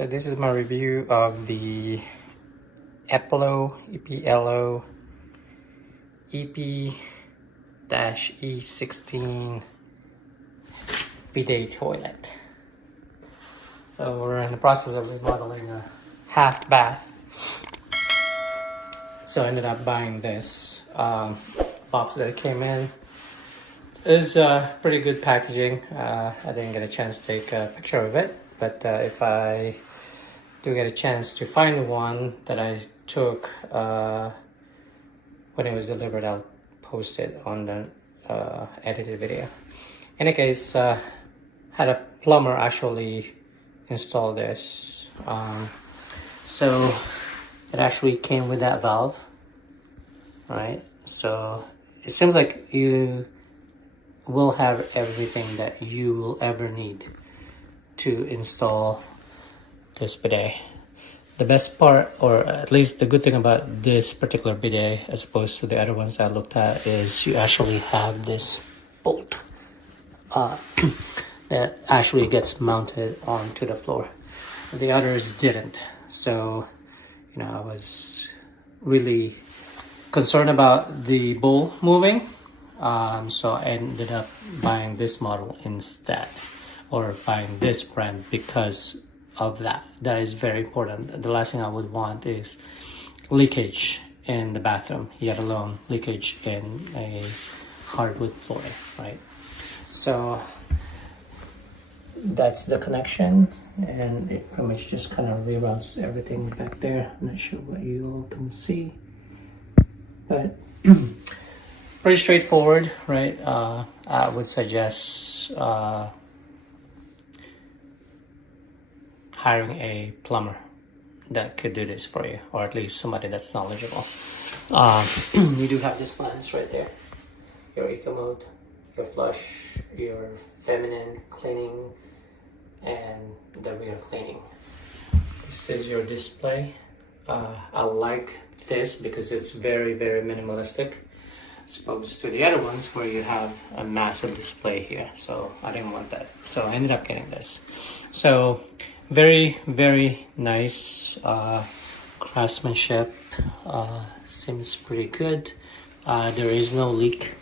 So this is my review of the EPLO EP-E16 bidet toilet. So we're in the process of remodeling a half bath. So I ended up buying this box that it came in. It's pretty good packaging. I didn't get a chance to take a picture of it, but if I do get a chance to find one that I took when it was delivered, I'll post it on the edited video. In any case, had a plumber actually install this. So it actually came with that valve, right? So it seems like you will have everything that you will ever need to install this bidet. The best part, or at least the good thing about this particular bidet as opposed to the other ones I looked at, is you actually have this bolt that actually gets mounted onto the floor. The others didn't. So, you know, I was really concerned about the bowl moving. So I ended up buying this model instead, or buying this brand because of that. That is very important. The last thing I would want is leakage in the bathroom, yet alone leakage in a hardwood flooring, right? So that's the connection, and it pretty much just kind of reroutes everything back there. I'm not sure what you all can see, but pretty straightforward, right? I would suggest hiring a plumber that could do this for you, or at least somebody that's knowledgeable. You do have these buttons right there: your eco mode, your flush, your feminine cleaning, and the rear cleaning. This is your display. I like this because it's very, very minimalistic, as opposed to the other ones where you have a massive display here. So I didn't want that, so I ended up getting this. So very, very nice craftsmanship. Seems pretty good. There is no leak,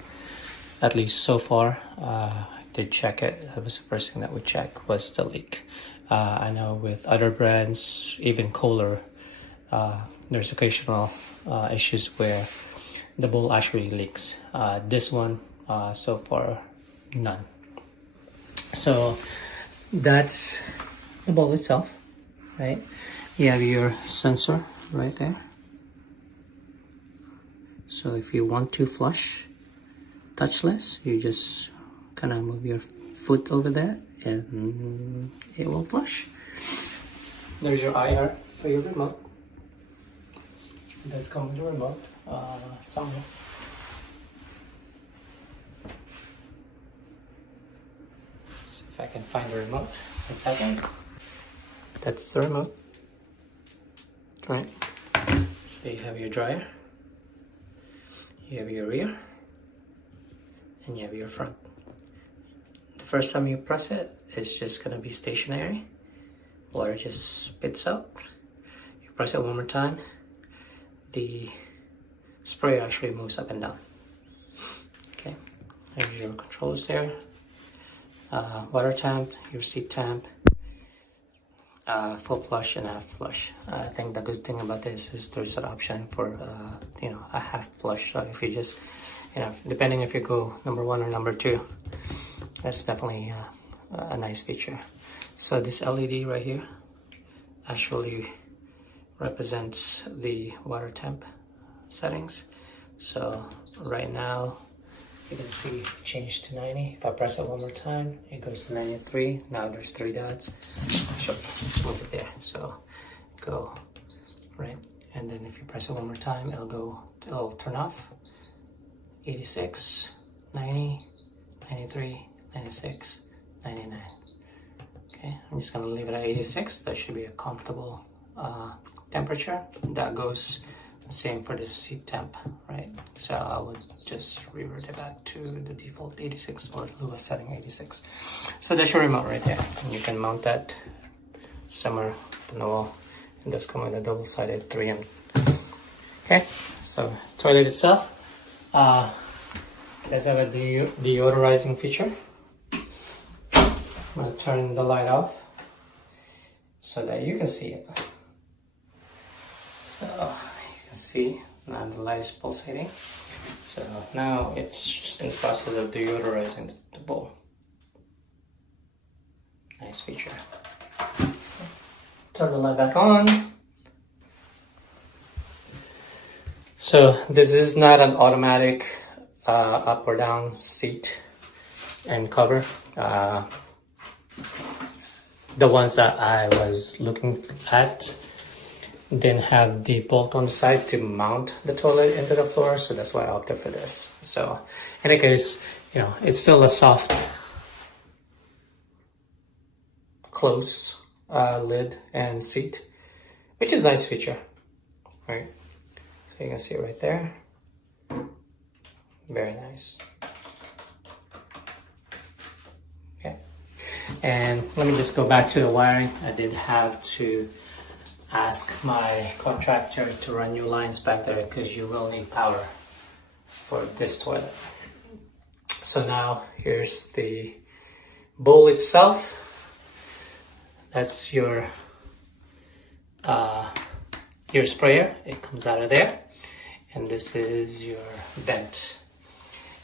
at least so far. I did check it. That was the first thing that we checked, was the leak. I know with other brands, even Kohler, there's occasional issues where the bowl actually leaks. This one, so far, none. So that's the bowl itself, right? You have your sensor right there. So if you want to flush touchless, you just kind of move your foot over there and it will flush. There's your IR for your remote. It does come with the remote somewhere. See if I can find the remote. 1 second. That's the remote, right? So you have your dryer, you have your rear, and you have your front. The first time you press it, it's just gonna be stationary. Water just spits out. You press it one more time, the spray actually moves up and down. Okay, there's your controls there. Water temp, your seat temp, full flush and half flush. I think the good thing about this is there's an option for you know, a half flush. So if you just, you know, depending if you go number 1 or number 2, that's definitely a nice feature. So this LED right here actually represents the water temp settings. So right now you can see it changed to 90. If I press it one more time, it goes to 93. Now there's 3 dots. Just move it there. So go right, and then if you press it one more time, it'll turn off. 86, 90, 93, 96, 99. Okay, I'm just gonna leave it at 86. That should be a comfortable temperature. That goes the same for the seat temp, right? So I would just revert it back to the default 86 or Lewis setting 86. So that's your remote right there. And you can mount that somewhere on the wall. It does come with a double-sided 3M. Okay, so toilet itself does have a deodorizing feature. I'm gonna turn the light off so that you can see it. So you can see now the light is pulsating. So now it's in the process of deodorizing the bowl. Nice feature. Turn the light back on. So this is not an automatic up or down seat and cover. The ones that I was looking at didn't have the bolt on the side to mount the toilet into the floor, so that's why I opted for this. So in any case, you know, it's still a soft close lid and seat, which is a nice feature, right? So you can see it right there. Very nice. Okay, and let me just go back to the wiring. I did have to ask my contractor to run new lines back there because you will need power for this toilet. So now here's the bowl itself. That's your sprayer. It comes out of there, and this is your vent.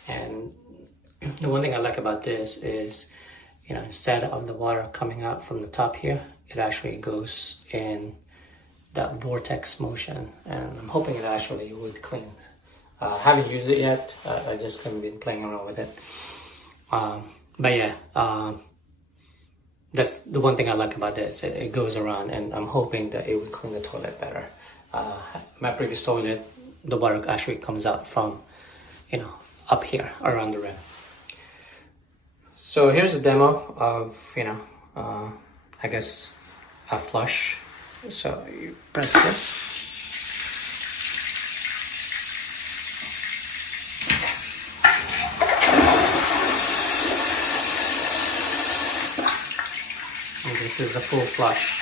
And the one thing I like about this is, you know, instead of the water coming out from the top here, it actually goes in that vortex motion, and I'm hoping it actually would clean. I haven't used it yet. I just haven't been playing around with it. But yeah, that's the one thing I like about this. It goes around, and I'm hoping that it would clean the toilet better. My previous toilet, the water actually comes out from, you know, up here around the rim. So here's a demo of, you know, I guess a flush. So you press this. And this is a full flush.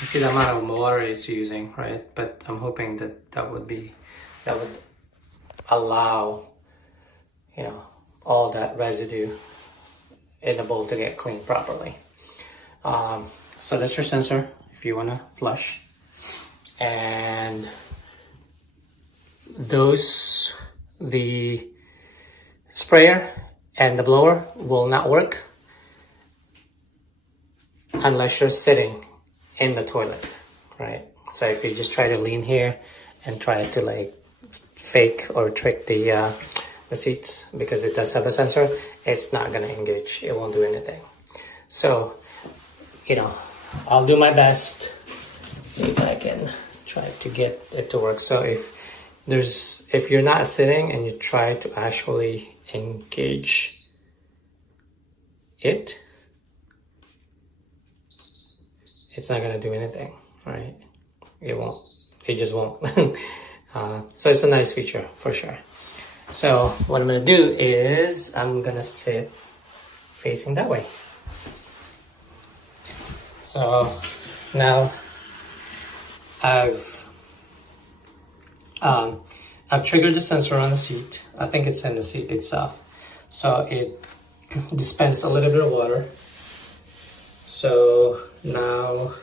You see the amount of water it's using, right? But I'm hoping that would allow, you know, all that residue in the bowl to get cleaned properly. So that's your sensor if you want to flush. And the sprayer and the blower will not work unless you're sitting in the toilet, right? So if you just try to lean here and try to like fake or trick the seats, because it does have a sensor, it's not gonna engage. It won't do anything. So, you know, I'll do my best, see if I can try to get it to work. So if you're not sitting and you try to actually engage it, it's not gonna do anything, right? It won't. It just won't. So it's a nice feature for sure. So what I'm gonna do is I'm gonna sit facing that way. So now I've triggered the sensor on the seat. I think it's in the seat itself. So it dispensed a little bit of water. So now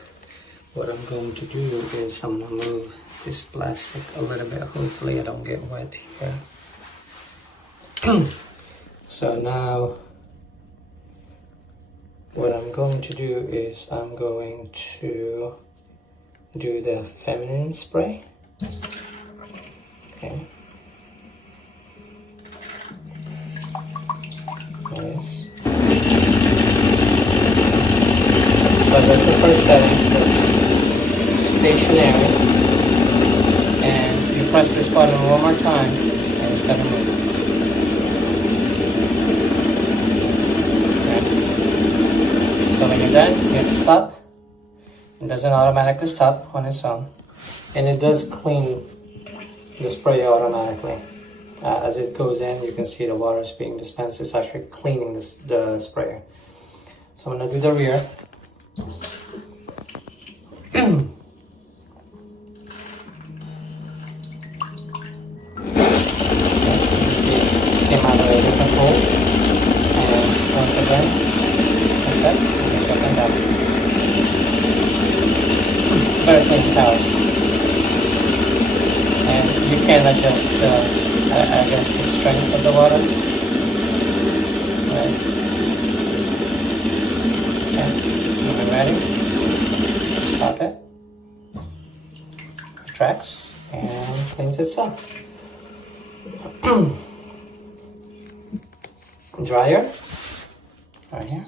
what I'm going to do is I'm gonna move this plastic a little bit. Hopefully I don't get wet here. So now what I'm going to do is I'm going to do the feminine spray. Okay. Nice. So that's the first setting. It's stationary. And you press this button one more time and it's gonna move. So when you're done, you have to stop. It doesn't automatically stop on its own. And it does clean the spray automatically. as it goes in, you can see the water is being dispensed. It's actually cleaning the sprayer. So I'm gonna do the rear. Came out of a different hole, and once again, that's it, it's up and down. Very clean towel. And you can adjust, I guess, the strength of the water. Right. Okay, when we're ready, stop it, retracts, and cleans itself. Dryer right here.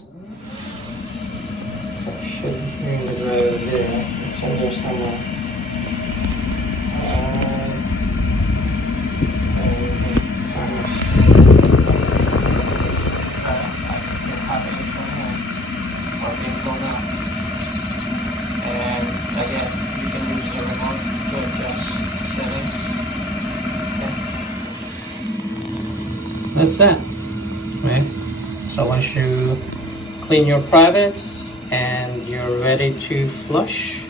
So it should be here in the dryer there. It's in there somewhere. And again, you can use the remote to adjust settings. That's it. Right. So once you clean your privates and you're ready to flush,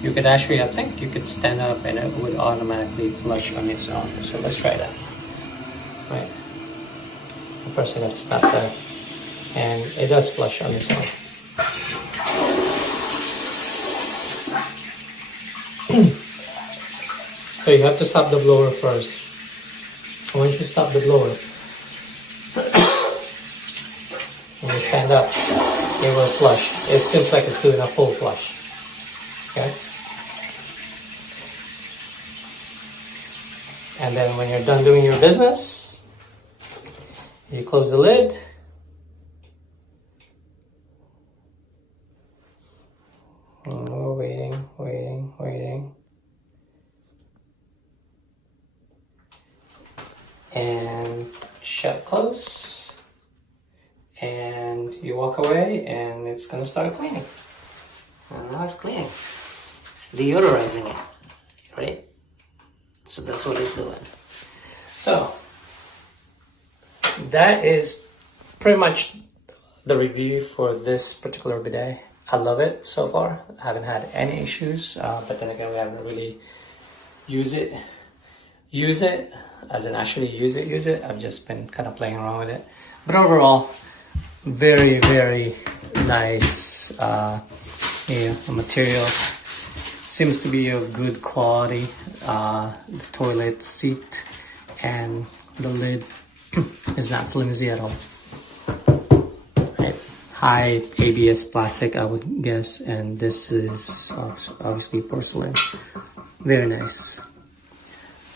you could actually, I think you could stand up and it would automatically flush on its own. So let's try that. Right. The person got to stop there, and it does flush on its own. So you have to stop the blower first. Once you stop the blower, when you stand up, it will flush. It seems like it's doing a full flush. Okay? And then when you're done doing your business, you close the lid. Oh, waiting. And shut close, and you walk away, and it's gonna start cleaning. And now it's cleaning. It's deodorizing it, right? So that's what it's doing. So that is pretty much the review for this particular bidet. I love it so far. I haven't had any issues, but then again, we haven't really used it as in actually use it. I've just been kind of playing around with it, but overall, very nice. The material seems to be of good quality. The toilet seat and the lid is not flimsy at all. Right. High ABS plastic, I would guess, and this is obviously porcelain. Very nice.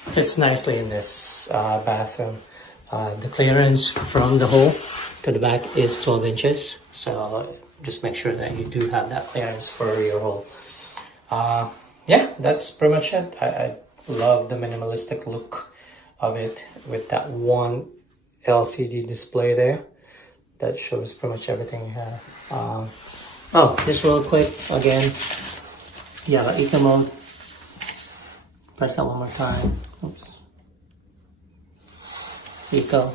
Fits nicely in this bathroom. The clearance from the hole to the back is 12 inches. So just make sure that you do have that clearance for your hole. Yeah, that's pretty much it. I love the minimalistic look of it with that one LCD display there. That shows pretty much everything you have. Oh, just real quick, again, yeah, the eco mode. Press that one more time. Oops. Eco.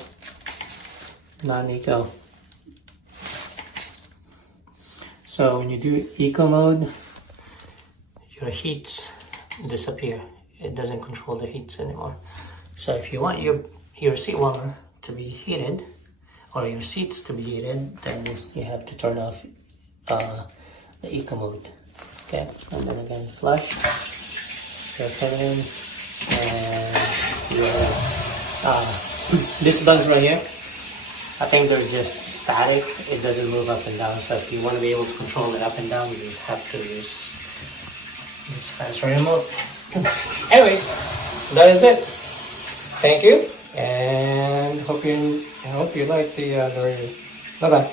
Non-eco. So when you do eco mode, your heats disappear. It doesn't control the heats anymore. So if you want your seat warmer to be heated, or your seats to be heated, then you have to turn off the eco mode. Okay, and then again flush. Just put it in, and these buttons right here, I think they're just static. It doesn't move up and down. So if you want to be able to control it up and down, you have to use this transfer remote. Anyways, that is it. Thank you, and I hope you like the review. Bye bye.